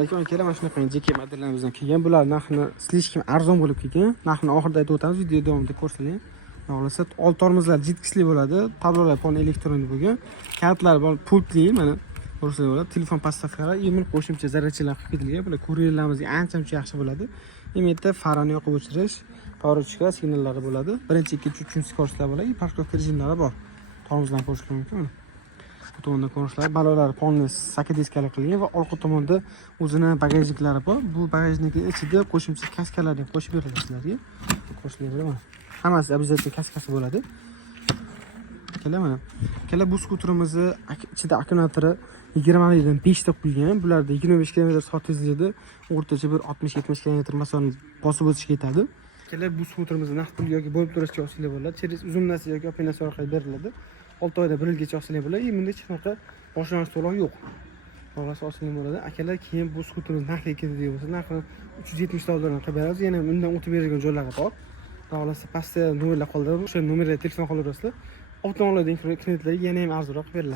Lekin akalar mana shunaqa JK modellarimizdan kelgan. Bular narxini slishkim arzon bo'lib kelgan. Narxini oxirida aytib o'tamiz, video davomida ko'rsating. Xohlasa old tormozlar jidkisli bo'ladi, tablolar pon elektronli bo'lgan. Kartlar bor, pultli, mana ko'rsangiz bo'ladi. Telefon podstavkalar, email qo'shimcha zarrachalar qilib ketilgan. Bular kuryerlarimizga ancha-muncha yaxshi bo'ladi. Emitda farani yoqib o'chirish, power signallari bo'ladi. Birinchi, ikkinchi, uchinchi skorslar bo'ladi. Parkovka rejimlari bor. Tormozlarni ko'rish mumkin. Bu tomonda ko'rishlar, balonlari ponni 8 diskali qilingan va orqa tomonda o'zini bagajniklari bor. Bu bagajnikning ichida qo'shimcha kaskalarni qo'shib beriladi sizlarga. Ko'rishlar mana. Hammasi обязательно kaskasi bo'ladi. Kelar mana. Kelar bu skuterimizni ichida akkumulyatori 20 dan 5 ta qo'ygan. Bularda 25 km/soat tezligida o'rtacha bir 60-70 km/masofani bosib o'tishga yetadi. Kelar bu skuterimizni naqd pul yoki bo'lib to'lashga olsanglar bo'ladi. Через uzumnasi yoki opinasi orqali beriladi. 6 oyda 1 yilgacha olsanglar bo'ladi. Bunda hech qanaqa boshlang'ich to'lov yo'q. Xohlasa olsanglar bo'ladi. Akalar keyin bu skuterimiz narxiga ketadi bo'lsa, narxini 370 dollardan qilib beramiz. Yana undan o'tib beradigan joylari bor. Xohlasa pastda nomerlar qoldirib, o'sha nomerga telefon qilib berasizlar. Avtomobilning kreditlarga yana ham arzonroq beriladi.